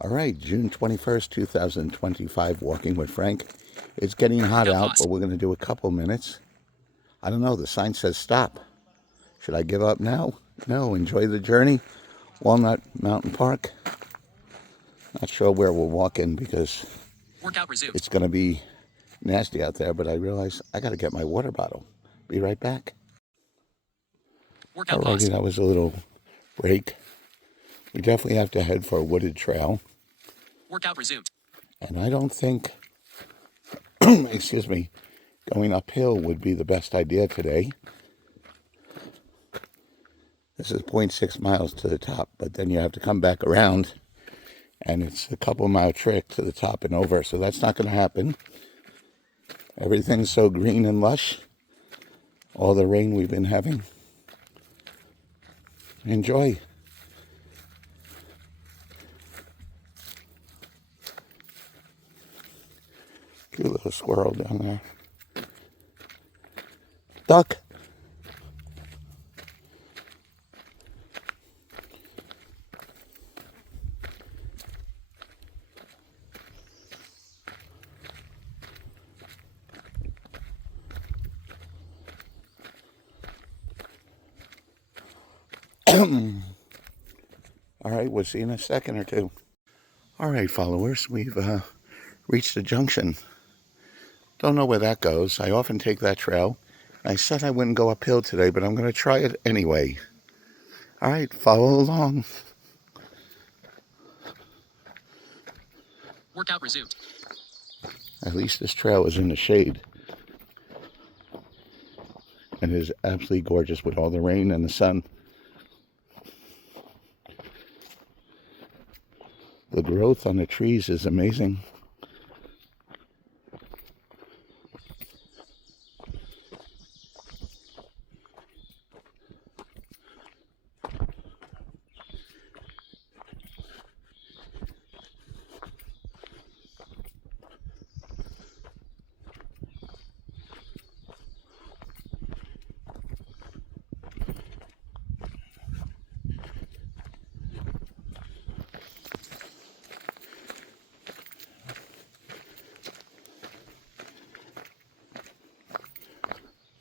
All right, June 21st, 2025, Walking with Frank. It's getting hot out, but we're going to do a couple minutes. I don't know, the sign says stop. Should I give up now? No, enjoy the journey. Walnut Mountain Park. Not sure where we'll walk in because it's going to be nasty out there, but I realize I got to get my water bottle. Be right back. Alrighty, that was a little break. We definitely have to head for a wooded trail. Workout resumed. And I don't think, excuse me, going uphill would be the best idea today. This is 0.6 miles to the top, but then you have to come back around, and it's a couple-mile trek to the top and over, so that's not going to happen. Everything's so green and lush. All the rain we've been having. Enjoy. Cute little squirrel down there. Duck. All right, we'll see you in a second or two. All right, followers, we've reached the junction. Don't know where that goes. I often take that trail. I said I wouldn't go uphill today, but I'm going to try it anyway. All right, follow along. Workout resumed. At least this trail is in the shade. And it is absolutely gorgeous with all the rain and the sun. The growth on the trees is amazing.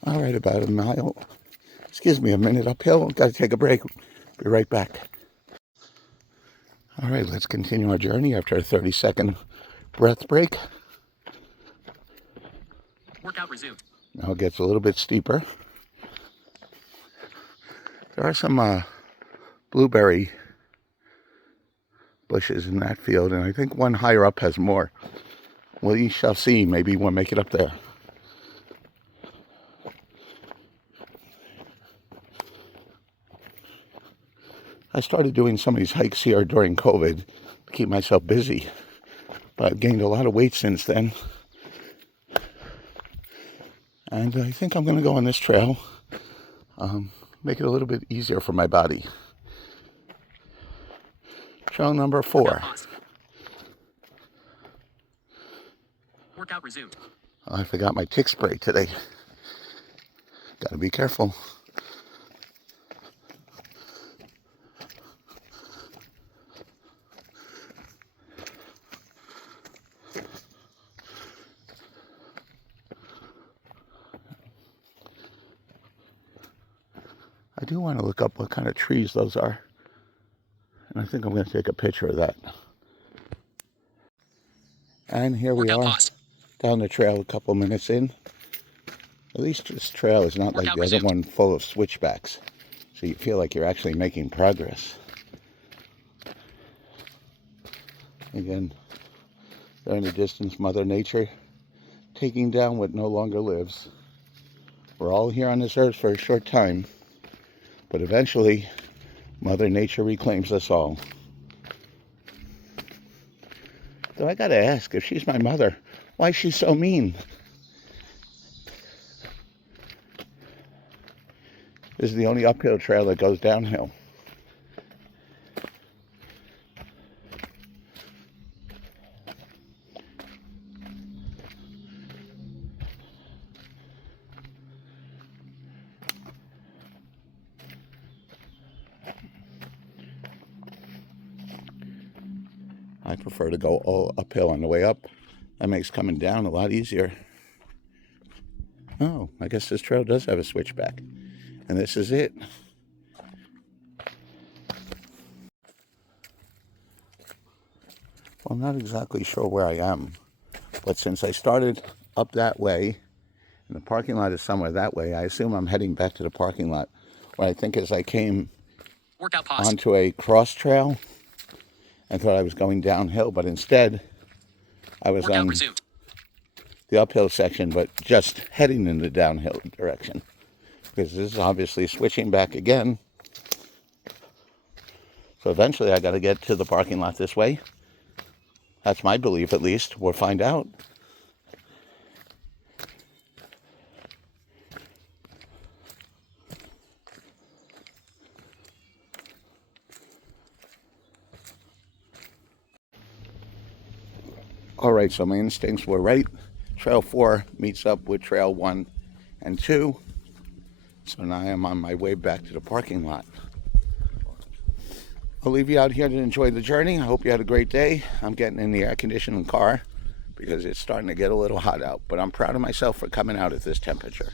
All right, about a mile, excuse me, a minute uphill. Got to take a break. Be right back. All right, let's continue our journey after a 30-second breath break. Workout resumed. Now it gets a little bit steeper. There are some blueberry bushes in that field, and I think one higher up has more. We shall see. Maybe we'll make it up there. I started doing some of these hikes here during COVID to keep myself busy, but I've gained a lot of weight since then. And I think I'm going to go on this trail, make it a little bit easier for my body. Trail number 4. Workout resumed. I forgot my tick spray today. Got to be careful. I do want to look up what kind of trees those are. And I think I'm going to take a picture of that. And here we are, down the trail a couple minutes in. At least this trail is not like the other one full of switchbacks. So you feel like you're actually making progress. Again, there in the distance, Mother Nature taking down what no longer lives. We're all here on this earth for a short time, but eventually, Mother Nature reclaims us all. Though I gotta ask, if she's my mother, why is she so mean? This is the only uphill trail that goes downhill. I prefer to go all uphill on the way up. That makes coming down a lot easier. Oh, I guess this trail does have a switchback. And this is it. Well, I'm not exactly sure where I am. But since I started up that way, and the parking lot is somewhere that way, I assume I'm heading back to the parking lot. What I think is I came Workout paused. onto a cross trail and thought I was going downhill, but instead I was Workout on resumed. the uphill section, but just heading in the downhill direction. Because this is obviously switching back again. So eventually I got to get to the parking lot this way. That's my belief, at least. We'll find out. All right, so my instincts were right. Trail 4 meets up with Trail 1 and 2. So now I'm on my way back to the parking lot. I'll leave you out here to enjoy the journey. I hope you had a great day. I'm getting in the air-conditioned car because it's starting to get a little hot out. But I'm proud of myself for coming out at this temperature.